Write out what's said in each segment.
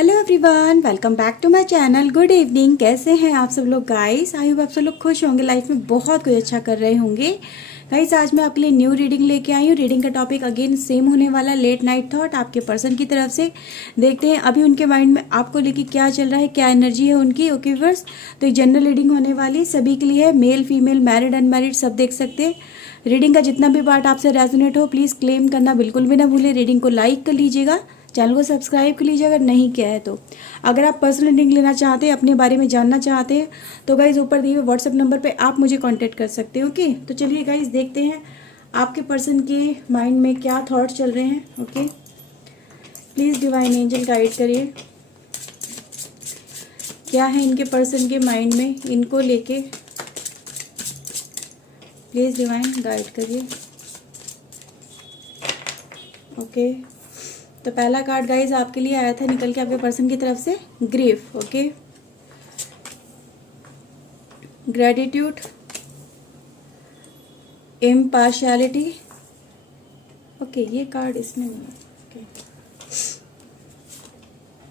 Hello everyone, welcome back to my channel. Good evening. कैसे हैं आप सब लोग गाइस? आई होप आप सब लोग खुश होंगे, लाइफ में बहुत कुछ अच्छा कर रहे होंगे। गाइस आज मैं आपके लिए न्यू रीडिंग लेके आई हूँ। रीडिंग का टॉपिक अगेन सेम होने वाला, लेट नाइट थॉट आपके पर्सन की तरफ से। देखते हैं अभी उनके माइंड में आपको लेके क्या चल रहा है, क्या एनर्जी है उनकी। ओके व्यूअर्स, तो एक जनरल रीडिंग होने वाली सभी के लिए है, मेल फीमेल मैरिड अनमैरिड सब देख सकते हैं। रीडिंग का जितना भी पार्ट आपसे रेजोनेट हो प्लीज़ क्लेम करना बिल्कुल भी ना भूलें। रीडिंग को लाइक कर लीजिएगा, चैनल को सब्सक्राइब कर लीजिए अगर नहीं किया है तो। अगर आप पर्सनल रीडिंग लेना चाहते हैं, अपने बारे में जानना चाहते हैं, तो गाइज ऊपर दिए हुए व्हाट्सएप नंबर पे आप मुझे कांटेक्ट कर सकते हो। ओके, तो चलिए गाइज देखते हैं आपके पर्सन के माइंड में क्या थॉट्स चल रहे हैं। Okay, please divine angel guide करिए, क्या है इनके पर्सन के माइंड में, इनको लेके प्लीज़ डिवाइन गाइड करिए। ओके, तो पहला कार्ड गाइज आपके लिए आया था निकल के आपके पर्सन की तरफ से, grief. Okay, gratitude, impartiality. Okay, ये कार्ड इसमें नहीं है।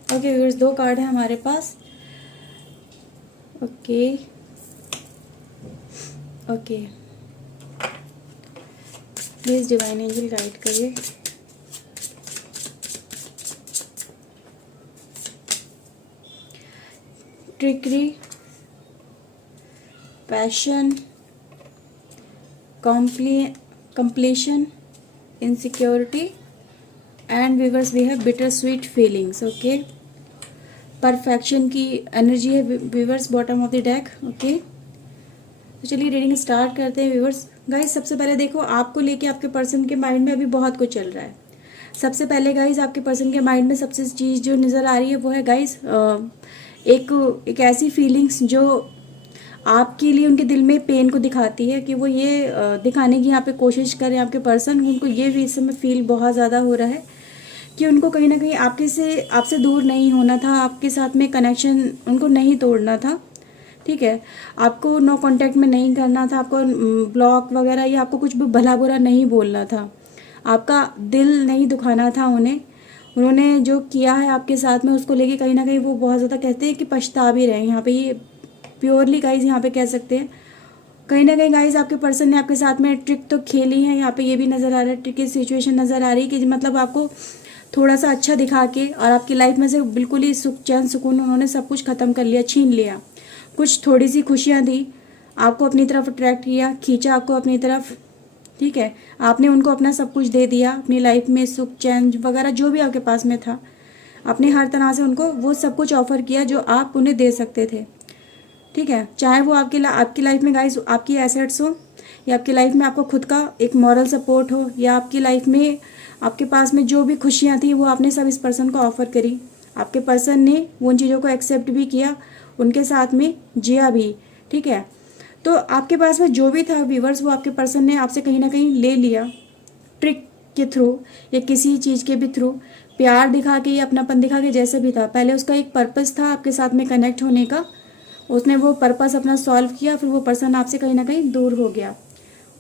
ओके व्यूअर्स, दो कार्ड है हमारे पास। Okay okay, please divine angel guide करिए। Trickery, passion, completion, insecurity, and viewers we have bitter sweet feelings. Okay, perfection की एनर्जी है viewers bottom of the deck. Okay, तो चलिए रीडिंग स्टार्ट करते हैं व्यूअर्स। गाइज सबसे पहले देखो, आपको लेके आपके पर्सन के माइंड में अभी बहुत कुछ चल रहा है। सबसे पहले गाइज आपके पर्सन के माइंड में सबसे चीज़ जो नज़र आ रही है वो है गाइज एक ऐसी फीलिंग्स जो आपके लिए उनके दिल में पेन को दिखाती है, कि वो ये दिखाने की यहाँ पे कोशिश करें आपके पर्सन, उनको ये भी इस समय फील बहुत ज़्यादा हो रहा है कि उनको कहीं ना कहीं आपसे दूर नहीं होना था, आपके साथ में कनेक्शन उनको नहीं तोड़ना था। ठीक है, आपको नो कांटेक्ट में नहीं करना था, आपको ब्लॉक वगैरह या आपको कुछ भी भला बुरा नहीं बोलना था, आपका दिल नहीं दुखाना था उन्हें। उन्होंने जो किया है आपके साथ में उसको लेके कहीं ना कहीं वो बहुत ज़्यादा कहते हैं कि पछता भी रहे हैं। यहाँ पे ये प्योरली गाइज यहाँ पे कह सकते हैं, कहीं ना कहीं गाइज आपके पर्सन ने आपके साथ में ट्रिक तो खेली है। यहाँ पे ये भी नज़र आ रहा है, ट्रिकी सिचुएशन नज़र आ रही है कि मतलब आपको थोड़ा सा अच्छा दिखा के और आपकी लाइफ में से बिल्कुल ही सुख चैन सुकून उन्होंने सब कुछ ख़त्म कर लिया, छीन लिया। कुछ थोड़ी सी खुशियाँ दी, आपको अपनी तरफ अट्रैक्ट किया, खींचा आपको अपनी तरफ। ठीक है, आपने उनको अपना सब कुछ दे दिया, अपनी लाइफ में सुख चैन वगैरह जो भी आपके पास में था, आपने हर तरह से उनको वो सब कुछ ऑफर किया जो आप उन्हें दे सकते थे। ठीक है, चाहे वो आपकी लाइफ में गाइस आपकी एसेट्स हो, या आपकी लाइफ में आपको खुद का एक मॉरल सपोर्ट हो, या आपकी लाइफ में आपके पास में जो भी खुशियाँ थी वो आपने सब इस पर्सन को ऑफर करी। आपके पर्सन ने उन चीज़ों को एक्सेप्ट भी किया, उनके साथ में जिया भी। ठीक है, तो आपके पास में जो भी था व्यूअर्स, वो आपके पर्सन ने आपसे कहीं ना कहीं ले लिया, ट्रिक के थ्रू या किसी चीज़ के भी थ्रू, प्यार दिखा के या अपनापन दिखा के, जैसे भी था। पहले उसका एक पर्पस था आपके साथ में कनेक्ट होने का, उसने वो पर्पस अपना सॉल्व किया, फिर वो पर्सन आपसे कहीं ना कहीं दूर हो गया।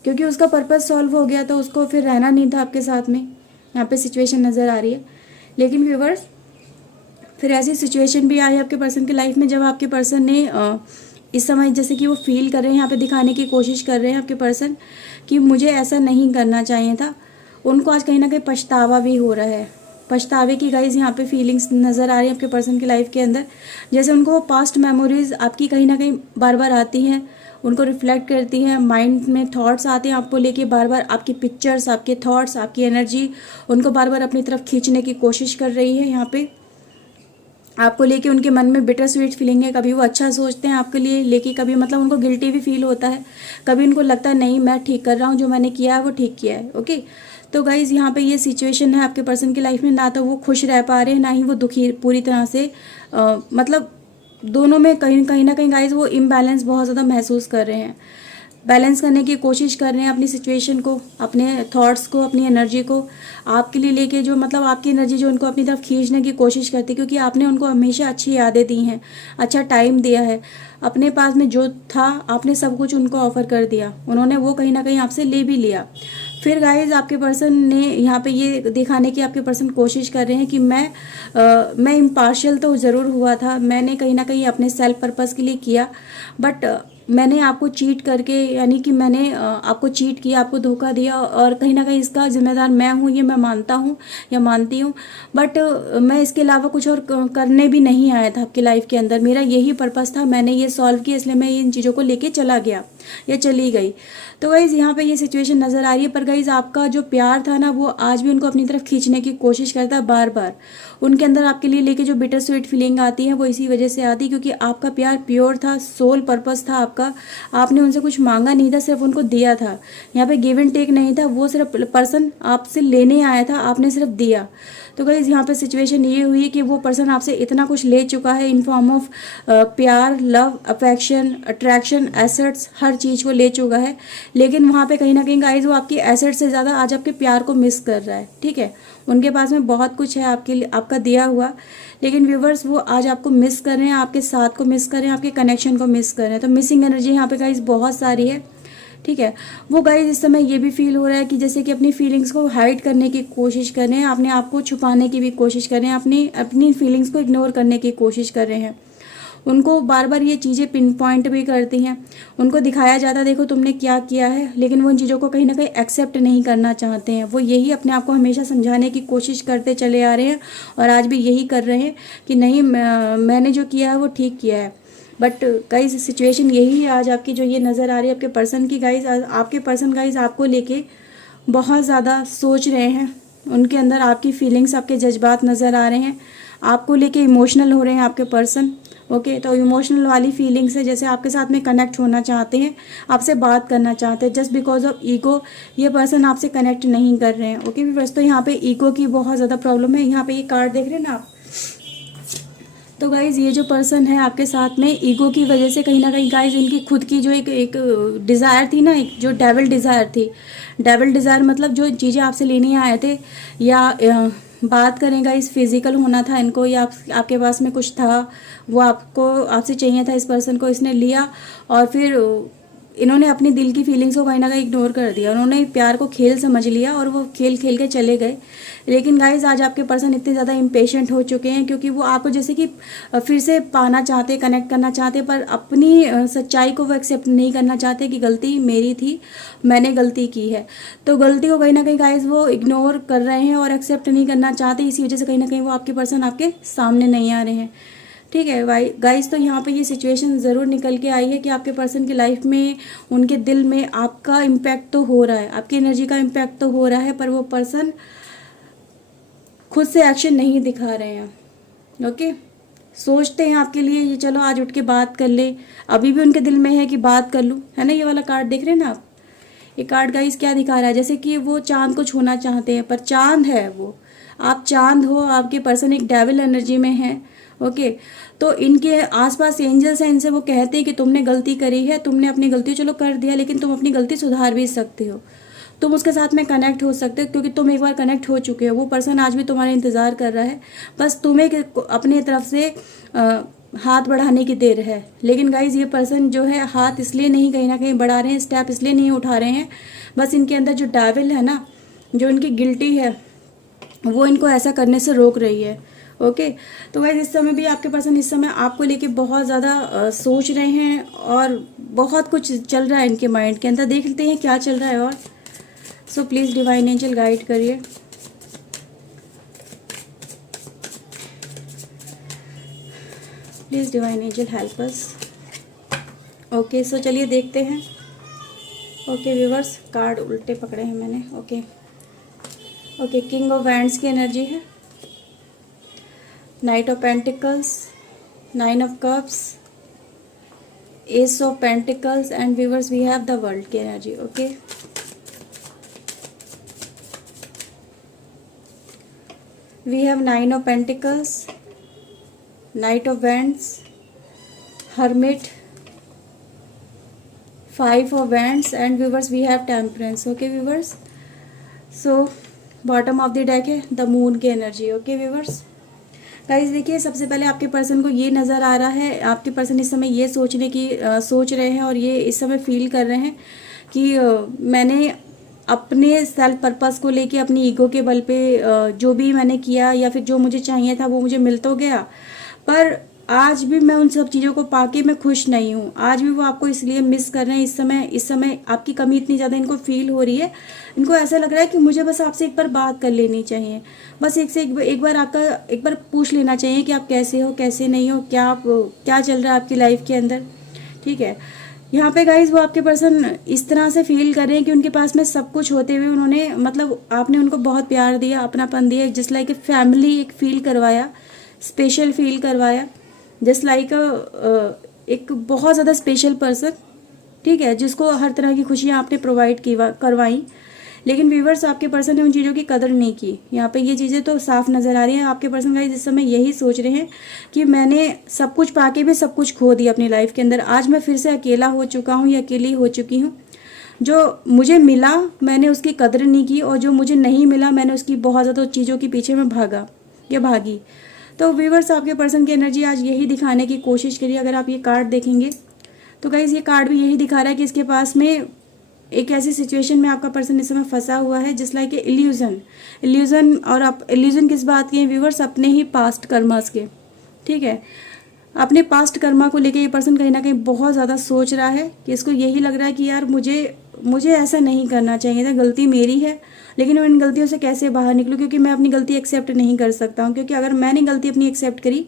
क्योंकि उसका पर्पस सॉल्व हो गया तो उसको फिर रहना नहीं था आपके साथ में। यहाँ पे सिचुएशन नज़र आ रही है। लेकिन व्यूअर्स, फिर ऐसी सिचुएशन भी आई आपके पर्सन की लाइफ में जब आपके पर्सन ने इस समय जैसे कि वो फील कर रहे हैं, यहाँ पे दिखाने की कोशिश कर रहे हैं आपके पर्सन कि मुझे ऐसा नहीं करना चाहिए था। उनको आज कहीं ना कहीं पछतावा भी हो रहा है। पछतावे की गाइज यहाँ पे फीलिंग्स नज़र आ रही है आपके पर्सन की लाइफ के अंदर। जैसे उनको वो पास्ट मेमोरीज आपकी कहीं ना कहीं बार बार आती हैं, उनको रिफ्लेक्ट करती हैं, माइंड में थॉट्स आते हैं आपको लेके बार बार, आपकी पिक्चर्स, आपके थॉट्स, आपकी एनर्जी उनको बार बार अपनी तरफ खींचने की कोशिश कर रही है। यहाँ पे आपको लेके उनके मन में बिटर स्वीट फीलिंग है। कभी वो अच्छा सोचते हैं आपके लिए लेके, कभी मतलब उनको गिल्टी भी फील होता है, कभी उनको लगता है नहीं मैं ठीक कर रहा हूँ, जो मैंने किया है वो ठीक किया है। ओके, तो गाइज यहाँ पे ये सिचुएशन है आपके पर्सन की लाइफ में, ना तो वो खुश रह पा रहे हैं, ना ही वो दुखी पूरी तरह से। मतलब दोनों में कहीं ना कहीं गाइज वो इम्बैलेंस बहुत ज़्यादा महसूस कर रहे हैं। बैलेंस करने की कोशिश कर रहे हैं अपनी सिचुएशन को, अपने थॉट्स को, अपनी एनर्जी को आपके लिए लेके, जो मतलब आपकी एनर्जी जो उनको अपनी तरफ खींचने की कोशिश करती है, क्योंकि आपने उनको हमेशा अच्छी यादें दी हैं, अच्छा टाइम दिया है। अपने पास में जो था आपने सब कुछ उनको ऑफर कर दिया, उन्होंने वो कहीं ना कहीं आपसे ले भी लिया। फिर गाइज आपके पर्सन ने यहाँ पे ये दिखाने की आपके पर्सन कोशिश कर रहे हैं कि मैं इम्पार्शियल तो ज़रूर हुआ था, मैंने कहीं ना कहीं अपने सेल्फ पर्पस के लिए किया, बट मैंने आपको चीट करके, यानी कि मैंने आपको चीट किया, आपको धोखा दिया, और कहीं ना कहीं इसका जिम्मेदार मैं हूँ, ये मैं मानता हूँ या मानती हूँ। बट मैं इसके अलावा कुछ और करने भी नहीं आया था आपकी लाइफ के अंदर, मेरा यही पर्पस था, मैंने ये सॉल्व किया, इसलिए मैं इन चीज़ों को लेके चला गया या चली गई। तो गाइज़ यहाँ पे ये सिचुएशन नज़र आ रही है। पर गाइज़ आपका जो प्यार था ना, वो आज भी उनको अपनी तरफ खींचने की कोशिश करता है बार बार। उनके अंदर आपके लिए लेके जो बिटर स्वीट फीलिंग आती है वो इसी वजह से आती है, क्योंकि आपका प्यार प्योर था, सोल पर्पस था आपका। आपने उनसे कुछ मांगा नहीं था, सिर्फ उनको दिया था। यहाँ पे गिव एंड टेक नहीं था, वो सिर्फ पर्सन आपसे लेने आया था, आपने सिर्फ दिया। तो गाइज़ यहाँ पे सिचुएशन ये हुई है कि वो पर्सन आपसे इतना कुछ ले चुका है इन फॉर्म ऑफ प्यार, लव, अफेक्शन, अट्रैक्शन, एसेट्स, हर चीज़ को ले चुका है। लेकिन वहाँ पे कहीं ना कहीं गाइज वो आपकी एसेट से ज़्यादा आज आपके प्यार को मिस कर रहा है। ठीक है, उनके पास में बहुत कुछ है आपके लिए, आपका दिया हुआ, लेकिन व्यूवर्स वो आज आपको मिस कर रहे हैं, आपके साथ को मिस कर रहे हैं, आपके कनेक्शन को मिस कर रहे हैं। तो मिसिंग एनर्जी यहाँ पे गाइज बहुत सारी है। ठीक है, वो गाइज इस समय ये भी फील हो रहा है कि जैसे कि अपनी फीलिंग्स को हाइड करने की कोशिश कर रहे हैं, अपने आप को छुपाने की भी कोशिश कर रहे हैं, अपनी फीलिंग्स को इग्नोर करने की कोशिश कर रहे हैं। उनको बार बार ये चीज़ें पिन पॉइंट भी करती हैं, उनको दिखाया जाता है देखो तुमने क्या किया है, लेकिन वो उन चीज़ों को कहीं ना कहीं एक्सेप्ट नहीं करना चाहते हैं। वो यही अपने आप को हमेशा समझाने की कोशिश करते चले आ रहे हैं, और आज भी यही कर रहे हैं कि नहीं, मैंने जो किया है वो ठीक किया है। बट गाइज सिचुएशन यही है आज आपकी जो ये नज़र आ रही है आपके पर्सन की। गाइज आपके पर्सन गाइज आपको लेके बहुत ज़्यादा सोच रहे हैं, उनके अंदर आपकी फीलिंग्स, आपके जज्बात नज़र आ रहे हैं, आपको लेके इमोशनल हो रहे हैं आपके पर्सन। ओके, तो इमोशनल वाली फीलिंग्स है, जैसे आपके साथ में कनेक्ट होना चाहते हैं, आपसे बात करना चाहते हैं, जस्ट बिकॉज ऑफ ईगो ये पर्सन आपसे कनेक्ट नहीं कर रहे हैं। ओके व्यूअर्स, तो यहाँ पे ईगो की बहुत ज़्यादा प्रॉब्लम है। यहाँ पे ये कार्ड देख रहे हैं ना आप, तो गाइज ये जो पर्सन है आपके साथ में ईगो की वजह से कहीं ना कहीं गाइज इनकी खुद की जो एक डिज़ायर थी ना, एक जो डेविल डिज़ायर थी, डेविल डिज़ायर मतलब जो चीज़ें आपसे लेने आए थे, या बात करें गाइज फिजिकल होना था इनको, या आपके पास में कुछ था वो आपसे चाहिए था, इस पर्सन को इसने लिया, और फिर इन्होंने अपनी दिल की फीलिंग्स को कहीं ना कहीं इग्नोर कर दिया। उन्होंने प्यार को खेल समझ लिया और वो खेल खेल के चले गए। लेकिन गाइज आज आपके पर्सन इतने ज़्यादा इम्पेशेंट हो चुके हैं, क्योंकि वो आपको जैसे कि फिर से पाना चाहते, कनेक्ट करना चाहते, पर अपनी सच्चाई को वो एक्सेप्ट नहीं करना चाहते कि गलती मेरी थी, मैंने गलती की है। तो गलती को कहीं ना कहीं गाइज वो इग्नोर कर रहे हैं और एक्सेप्ट नहीं करना चाहते, इसी वजह से कहीं ना कहीं वो आपके पर्सन आपके सामने नहीं आ रहे हैं। ठीक है गाइस, तो यहाँ पे ये सिचुएशन ज़रूर निकल के आई है कि आपके पर्सन की लाइफ में, उनके दिल में आपका इम्पैक्ट तो हो रहा है, आपकी एनर्जी का इम्पैक्ट तो हो रहा है, पर वो पर्सन खुद से एक्शन नहीं दिखा रहे हैं। ओके, सोचते हैं आपके लिए ये चलो आज उठ के बात कर ले, अभी भी उनके दिल में है कि बात कर लूँ, है ना। ये वाला कार्ड देख रहे हैं ना आप, ये कार्ड गाइस क्या दिखा रहा है, जैसे कि वो चांद को छूना चाहते हैं, पर चांद है वो, आप चांद हो, आपके पर्सन एक डेविल एनर्जी में है। ओके, तो इनके आसपास एंजल्स हैं, इनसे वो कहते हैं कि तुमने गलती करी है, तुमने अपनी गलती चलो कर दिया, लेकिन तुम अपनी गलती सुधार भी सकते हो, तुम उसके साथ में कनेक्ट हो सकते हो, क्योंकि तुम एक बार कनेक्ट हो चुके हो। वो पर्सन आज भी तुम्हारा इंतज़ार कर रहा है, बस तुम्हें अपनी तरफ से हाथ बढ़ाने की देर है। लेकिन गाइज ये पर्सन जो है हाथ इसलिए नहीं कहीं ना कहीं बढ़ा रहे हैं, स्टेप इसलिए नहीं उठा रहे हैं, बस इनके अंदर जो डेविल है ना, जो इनकी गिल्टी है, वो इनको ऐसा करने से रोक रही है। ओके, तो गाइस इस समय भी आपके पर्सन इस समय आपको लेके बहुत ज़्यादा सोच रहे हैं, और बहुत कुछ चल रहा है इनके माइंड के अंदर। देख लेते हैं क्या चल रहा है। और so please divine angel guide करिए। Please divine angel help us. Okay, so चलिए देखते हैं। ओके व्यूवर्स, कार्ड उल्टे पकड़े हैं मैंने। Okay okay, king of wands की एनर्जी है, knight of pentacles, nine of cups, ace of pentacles, and viewers we have the world की energy. Okay, we have nine of pentacles, knight of wands, hermit, five of wands, and viewers we have temperance. Okay viewers, so bottom of the deck है the moon की energy. Okay viewers, guys देखिए, सबसे पहले आपके person को ये नज़र आ रहा है, आपके पर्सन इस समय ये सोच रहे हैं और ये इस समय फील कर रहे हैं कि मैंने अपने सेल्फ पर्पस को लेके, अपनी ईगो के बल पे जो भी मैंने किया या फिर जो मुझे चाहिए था वो मुझे मिल तो गया, पर आज भी मैं उन सब चीज़ों को पाके मैं खुश नहीं हूँ। आज भी वो आपको इसलिए मिस कर रहे हैं। इस समय आपकी कमी इतनी ज़्यादा इनको फील हो रही है, इनको ऐसा लग रहा है कि मुझे बस आपसे एक बार बात कर लेनी चाहिए, बस एक बार आपका एक बार पूछ लेना चाहिए कि आप कैसे हो, कैसे नहीं हो, क्या चल रहा है आपकी लाइफ के अंदर। ठीक है, यहाँ पे गाइज वो आपके पर्सन इस तरह से फील कर रहे हैं कि उनके पास में सब कुछ होते हुए उन्होंने, मतलब आपने उनको बहुत प्यार दिया, अपनापन दिया, जस्ट लाइक ए फैमिली एक फील करवाया, स्पेशल फील करवाया, जस्ट लाइक एक बहुत ज़्यादा स्पेशल पर्सन। ठीक है, जिसको हर तरह की खुशियाँ आपने प्रोवाइड करवाई, लेकिन व्यूवर्स आपके पर्सन ने उन चीज़ों की कदर नहीं की। यहाँ पे ये चीज़ें तो साफ नज़र आ रही हैं। आपके पर्सन गाइस इस समय यही सोच रहे हैं कि मैंने सब कुछ पाके भी सब कुछ खो दिया अपनी लाइफ के अंदर, आज मैं फिर से अकेला हो चुका हूँ या अकेली हो चुकी हूँ। जो मुझे मिला मैंने उसकी कदर नहीं की, और जो मुझे नहीं मिला मैंने उसकी बहुत ज़्यादा चीज़ों के पीछे में भागी। तो व्यूवर्स आपके पर्सन की एनर्जी आज यही दिखाने की कोशिश करिए। अगर आप ये कार्ड देखेंगे तो गाइज ये कार्ड भी यही दिखा रहा है कि इसके पास में एक ऐसी सिचुएशन में आपका पर्सन इस समय फंसा हुआ है, जस्ट लाइक इल्यूजन। और आप इल्यूजन किस बात के हैं व्यूवर्स? अपने ही पास्ट कर्मास के। ठीक है, अपने पास्ट कर्मा को लेके ये पर्सन कहीं ना कहीं बहुत ज़्यादा सोच रहा है कि इसको यही लग रहा है कि यार मुझे ऐसा नहीं करना चाहिए था, गलती मेरी है, लेकिन मैं इन गलतियों से कैसे बाहर निकलूं, क्योंकि मैं अपनी गलती एक्सेप्ट नहीं कर सकता हूं, क्योंकि अगर मैंने गलती अपनी एक्सेप्ट करी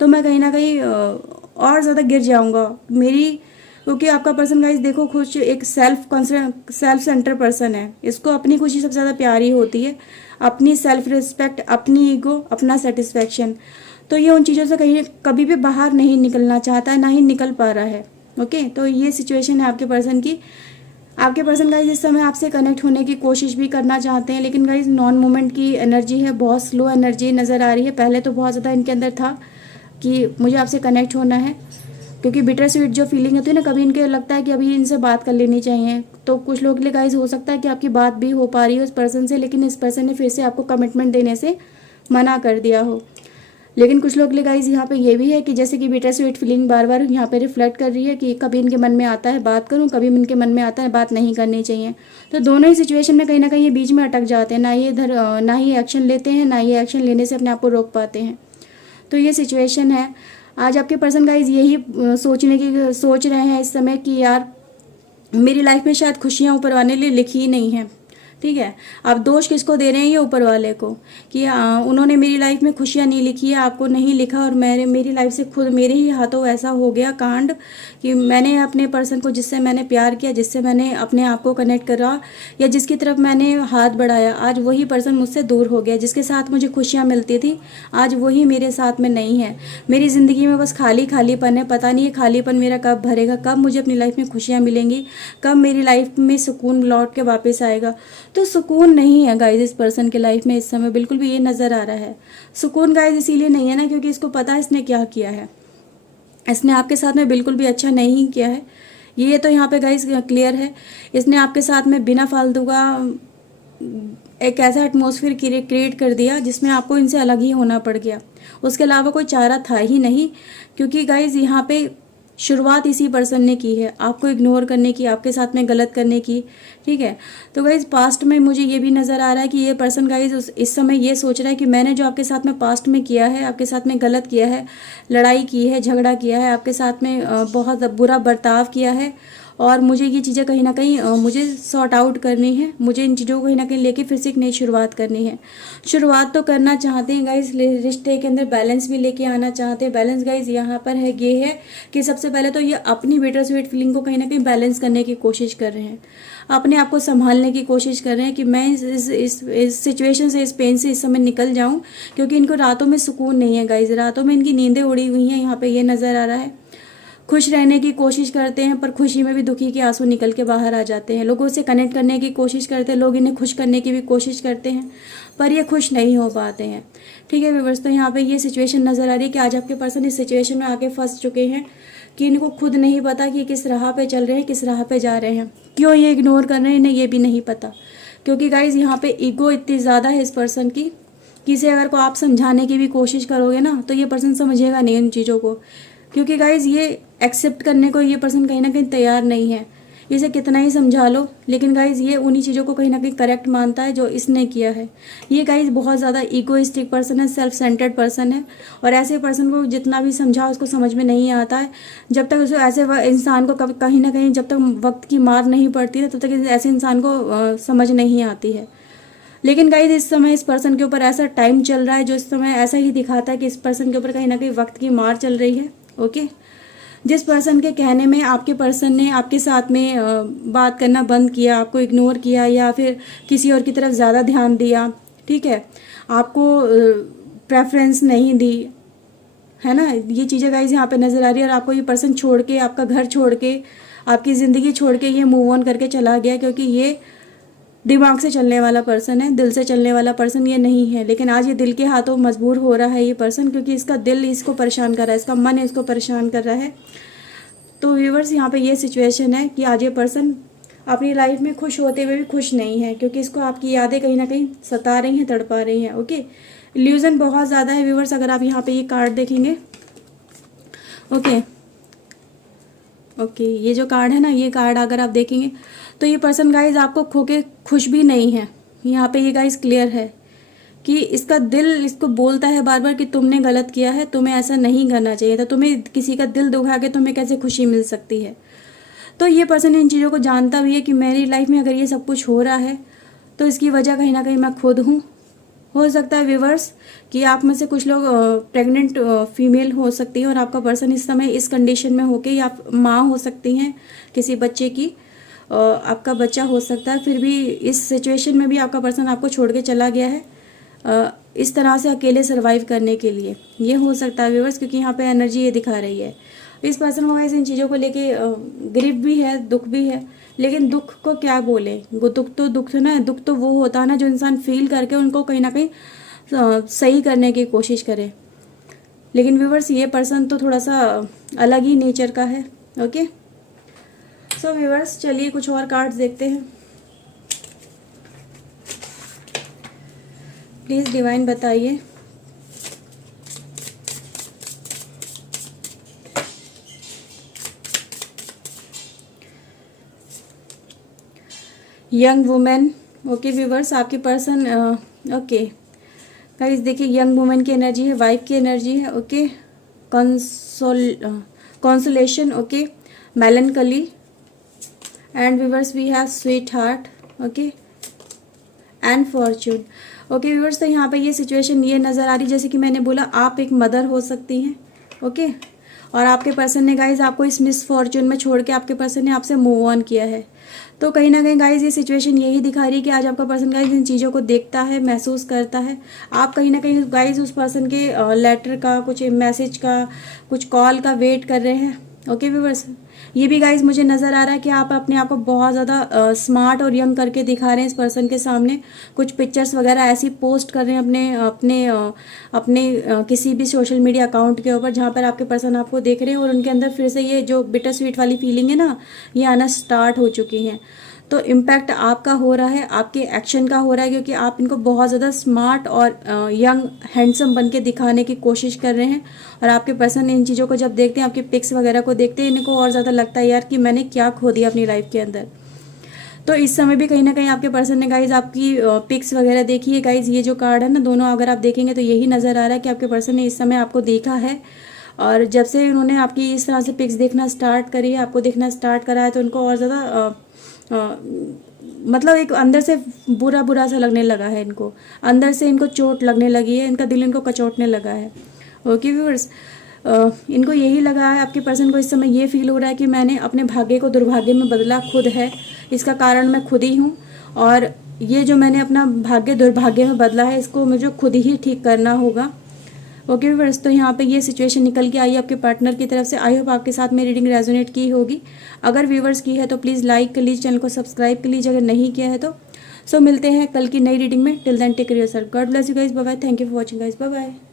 तो मैं कहीं ना कहीं और ज़्यादा गिर जाऊंगा क्योंकि आपका पर्सन गाइस देखो खुश, एक सेल्फ सेंटर पर्सन है। इसको अपनी खुशी सबसे ज़्यादा प्यारी होती है, अपनी सेल्फ रिस्पेक्ट, अपनी ईगो, अपना सेटिस्फैक्शन। तो ये उन चीज़ों से कहीं कभी भी बाहर नहीं निकलना चाहता है, ना ही निकल पा रहा है। ओके, तो ये सिचुएशन है आपके पर्सन की। आपके पर्सन गाइज इस समय आपसे कनेक्ट होने की कोशिश भी करना चाहते हैं, लेकिन गाइज नॉन मोमेंट की एनर्जी है, बहुत स्लो एनर्जी नज़र आ रही है। पहले तो बहुत ज़्यादा इनके अंदर था कि मुझे आपसे कनेक्ट होना है, क्योंकि बिटर स्वीट जो फीलिंग होती है ना, कभी इनके लगता है कि अभी इनसे बात कर लेनी चाहिए। तो कुछ लोग के लिए गाइज हो सकता है कि आपकी बात भी हो पा रही हो इस पर्सन से, लेकिन इस पर्सन ने फिर से आपको कमिटमेंट देने से मना कर दिया हो। लेकिन कुछ लोग के लिए गाइज यहाँ पे ये भी है कि जैसे कि बिटर स्वीट फीलिंग बार बार यहाँ पे रिफ्लेक्ट कर रही है कि कभी इनके मन में आता है बात करूँ, कभी इनके मन में आता है बात नहीं करनी चाहिए। तो दोनों ही सिचुएशन में कहीं ना कहीं ये बीच में अटक जाते हैं, ना ही एक्शन लेते हैं, ना ही एक्शन लेने से अपने आप को रोक पाते हैं। तो ये सिचुएशन है। आज आपके पर्सन गाइज यही सोच रहे हैं इस समय कि यार मेरी लाइफ में शायद खुशियाँ ऊपर वाले लिए लिखी ही नहीं है। ठीक है, आप दोष किसको दे रहे हैं? ये ऊपर वाले को, कि उन्होंने मेरी लाइफ में खुशियाँ नहीं लिखी है, आपको नहीं लिखा, और मेरी लाइफ से खुद मेरे ही हाथों ऐसा हो गया कांड कि मैंने अपने पर्सन को, जिससे मैंने प्यार किया, जिससे मैंने अपने आप को कनेक्ट करा, या जिसकी तरफ मैंने हाथ बढ़ाया, आज वही पर्सन मुझसे दूर हो गया। जिसके साथ मुझे खुशियाँ मिलती थी आज वही मेरे साथ में नहीं है। मेरी ज़िंदगी में बस खालीपन है। पता नहीं ये खालीपन मेरा कब भरेगा, कब मुझे अपनी लाइफ में खुशियाँ मिलेंगी, कब मेरी लाइफ में सुकून लौट के वापस आएगा। तो सुकून नहीं है गाइज इस पर्सन के लाइफ में इस समय, बिल्कुल भी ये नज़र आ रहा है। सुकून गाइज इसीलिए नहीं है ना क्योंकि इसको पता है इसने क्या किया है। इसने आपके साथ में बिल्कुल भी अच्छा नहीं किया है, ये तो यहाँ पे गाइज क्लियर है। इसने आपके साथ में बिना फालतू का एक ऐसा एटमॉस्फेयर क्रिएट कर दिया जिसमें आपको इनसे अलग ही होना पड़ गया। उसके अलावा कोई चारा था ही नहीं, क्योंकि गाइज यहाँ पे शुरुआत इसी पर्सन ने की है, आपको इग्नोर करने की, आपके साथ में गलत करने की। ठीक है, तो गाइज पास्ट में मुझे ये भी नज़र आ रहा है कि ये पर्सन गाइज इस समय ये सोच रहा है कि मैंने जो आपके साथ में पास्ट में किया है, आपके साथ में गलत किया है, लड़ाई की है, झगड़ा किया है, आपके साथ में बहुत बुरा बर्ताव किया है, और मुझे ये चीज़ें कहीं ना कहीं मुझे सॉर्ट आउट करनी है। मुझे इन चीज़ों को कहीं ना कहीं लेके फिर से एक नई शुरुआत करनी है। शुरुआत तो करना चाहते हैं गाइज, रिश्ते के अंदर बैलेंस भी लेके आना चाहते हैं। बैलेंस गाइज यहाँ पर है, ये है कि सबसे पहले तो ये अपनी बिटर स्वीट फीलिंग को कहीं ना कहीं बैलेंस करने की कोशिश कर रहे हैं, अपने आप को संभालने की कोशिश कर रहे हैं कि मैं इस सिचुएशन से, इस पेन से इस समय निकल जाऊँ, क्योंकि इनको रातों में सुकून नहीं है गाइज, रातों में इनकी नींदें उड़ी हुई हैं। यहाँ पर ये नज़र आ रहा है। खुश रहने की कोशिश करते हैं पर खुशी में भी दुखी के आंसू निकल के बाहर आ जाते हैं। लोगों से कनेक्ट करने की कोशिश करते हैं, लोग इन्हें खुश करने की भी कोशिश करते हैं, पर ये खुश नहीं हो पाते हैं। ठीक है व्यूअर्स, तो यहाँ पे ये सिचुएशन नज़र आ रही है कि आज आपके पर्सन इस सिचुएशन में आके फंस चुके हैं कि इनको खुद नहीं पता कि किस राह पे चल रहे हैं, किस राह पे जा रहे हैं, क्यों ये इग्नोर कर रहे हैं, इन्हें ये भी नहीं पता। क्योंकि गाइज यहाँ पे ईगो इतनी ज़्यादा है इस पर्सन की कि इसे अगर को आप समझाने की भी कोशिश करोगे ना तो ये पर्सन समझेगा नहीं उन चीज़ों को, क्योंकि गाइज ये एक्सेप्ट करने को ये पर्सन कहीं ना कहीं तैयार नहीं है इसे कितना ही समझा लो, लेकिन गाइज ये उन्हीं चीज़ों को कहीं ना कहीं करेक्ट मानता है जो इसने किया है। ये गाइज बहुत ज़्यादा ईगोइस्टिक पर्सन है, सेल्फ सेंटर्ड पर्सन है, और ऐसे पर्सन को जितना भी समझाओ उसको समझ में नहीं आता है। जब तक उसको ऐसे इंसान को कहीं ना कहीं जब तक वक्त की मार नहीं पड़ती है तब तक ऐसे इंसान को समझ नहीं आती है। लेकिन गाइज इस समय इस पर्सन के ऊपर ऐसा टाइम चल रहा है जो इस समय ऐसा ही दिखाता है कि इस पर्सन के ऊपर कहीं ना कहीं वक्त की मार चल रही है। ओके, जिस पर्सन के कहने में आपके पर्सन ने आपके साथ में बात करना बंद किया, आपको इग्नोर किया, या फिर किसी और की तरफ ज़्यादा ध्यान दिया, ठीक है, आपको प्रेफरेंस नहीं दी, है ना, ये चीज़ें गाइज यहाँ पे नज़र आ रही है। और आपको ये पर्सन छोड़ के, आपका घर छोड़ के, आपकी ज़िंदगी छोड़ के ये मूव ऑन करके चला गया, क्योंकि ये दिमाग से चलने वाला पर्सन है, दिल से चलने वाला पर्सन ये नहीं है। लेकिन आज ये दिल के हाथों मजबूर हो रहा है ये पर्सन, क्योंकि इसका दिल इसको परेशान कर रहा है, इसका मन इसको परेशान कर रहा है। तो व्यूवर्स यहाँ पे ये सिचुएशन है कि आज ये पर्सन अपनी लाइफ में खुश होते हुए भी खुश नहीं है, क्योंकि इसको आपकी यादें कहीं ना कहीं सता रही हैं, तड़पा रही हैं। ओके, इल्यूजन बहुत ज़्यादा है व्यूवर्स, अगर आप यहाँ पे ये कार्ड देखेंगे। ओके, ये जो कार्ड है ना, ये कार्ड अगर आप देखेंगे तो ये पर्सन गाइज आपको खो के खुश भी नहीं है। यहाँ पे ये गाइज क्लियर है कि इसका दिल इसको बोलता है बार बार कि तुमने गलत किया है, तुम्हें ऐसा नहीं करना चाहिए था, तुम्हें किसी का दिल दुखा के तुम्हें कैसे खुशी मिल सकती है। तो ये पर्सन इन चीज़ों को जानता भी है कि मेरी लाइफ में अगर ये सब कुछ हो रहा है तो इसकी वजह कहीं ना कहीं मैं खुद हूँ। हो सकता है व्यूवर्स कि आप में से कुछ लोग प्रेग्नेंट फीमेल हो सकती हैं, और आपका पर्सन इस समय इस कंडीशन में होके, या आप माँ हो सकती हैं किसी बच्चे की, आपका बच्चा हो सकता है। फिर भी इस सिचुएशन में भी आपका पर्सन आपको छोड़ के चला गया है इस तरह से अकेले सर्वाइव करने के लिए। ये हो सकता है व्यूवर्स, क्योंकि यहाँ पे एनर्जी ये दिखा रही है। इस पर्सन को इन चीज़ों को लेके ग्रिफ भी है, दुख भी है, लेकिन दुख को क्या बोले, दुख ना, दुख तो वो होता है ना जो इंसान फील करके उनको कहीं ना कहीं सही करने की कोशिश करे। लेकिन व्यूवर्स ये पर्सन तो थोड़ा सा अलग ही नेचर का है। ओके, सो व्यूवर्स चलिए कुछ और कार्ड्स देखते हैं। प्लीज डिवाइन बताइए यंग वुमेन। ओके व्यूवर्स, आपके पर्सन ओके गाइस देखिए, यंग वुमेन की एनर्जी है, वाइफ की एनर्जी है। Okay, consolation, okay, melancholy, and viewers we have sweetheart, okay, and fortune. Okay viewers, तो यहाँ पे ये सिचुएशन ये नज़र आ रही, जैसे कि मैंने बोला आप एक मदर हो सकती हैं। ओके, और आपके पर्सन ने गाइज आपको इस मिस फॉर्चून में छोड़ के आपके पर्सन ने आपसे मूव ऑन किया है। तो कहीं ना कहीं गाइज ये सिचुएशन यही दिखा रही है कि आज आपका पर्सन गाइज इन चीज़ों को देखता है, महसूस करता है। आप कहीं ना कहीं गाइज उस पर्सन के लेटर का, कुछ मैसेज का, कुछ कॉल का वेट कर रहे हैं। ओके व्यूवर्स, ये भी गाइज मुझे नज़र आ रहा है कि आप अपने आप को बहुत ज़्यादा स्मार्ट और यंग करके दिखा रहे हैं इस पर्सन के सामने। कुछ पिक्चर्स वगैरह ऐसी पोस्ट कर रहे हैं अपने अपने अपने किसी भी सोशल मीडिया अकाउंट के ऊपर, जहाँ पर आपके पर्सन आपको देख रहे हैं, और उनके अंदर फिर से ये जो बिटर स्वीट वाली फीलिंग है ना, ये आना स्टार्ट हो चुकी हैं। तो इम्पैक्ट आपका हो रहा है, आपके एक्शन का हो रहा है, क्योंकि आप इनको बहुत ज़्यादा स्मार्ट और यंग हैंडसम बन के दिखाने की कोशिश कर रहे हैं। और आपके पर्सन इन चीज़ों को जब देखते हैं, आपके पिक्स वगैरह को देखते हैं, इनको और ज़्यादा लगता है यार कि मैंने क्या खो दिया अपनी लाइफ के अंदर। तो इस समय भी कहीं ना कहीं आपके पर्सन ने गाइज आपकी पिक्स वगैरह देखी है। गाइज ये जो कार्ड है ना, दोनों अगर आप देखेंगे तो यही नज़र आ रहा है कि आपके पर्सन ने इस समय आपको देखा है, और जब से उन्होंने आपकी इस तरह से पिक्स देखना स्टार्ट करी है, आपको देखना स्टार्ट करा है, तो उनको और ज़्यादा मतलब एक अंदर से बुरा बुरा सा लगने लगा है, इनको अंदर से इनको चोट लगने लगी है, इनका दिल इनको कचोटने लगा है। ओके व्यूअर्स, इनको यही लगा है, आपके पर्सन को इस समय ये फील हो रहा है कि मैंने अपने भाग्य को दुर्भाग्य में बदला खुद है, इसका कारण मैं खुद ही हूँ, और ये जो मैंने अपना भाग्य दुर्भाग्य में बदला है इसको मुझे खुद ही ठीक करना होगा। ओके व्यूअर्स, तो यहाँ पे ये सिचुएशन निकल के आई आपके पार्टनर की तरफ से। आई होप आपके साथ मेरी रीडिंग रेजोनेट की होगी। अगर व्यूअर्स की है तो प्लीज़ लाइक कर लीजिए, चैनल को सब्सक्राइब कर लीजिए अगर नहीं किया है तो। सो मिलते हैं कल की नई रीडिंग में। Till then take care yourself, God bless you guys, bye bye, thank you for watching guys, bye bye.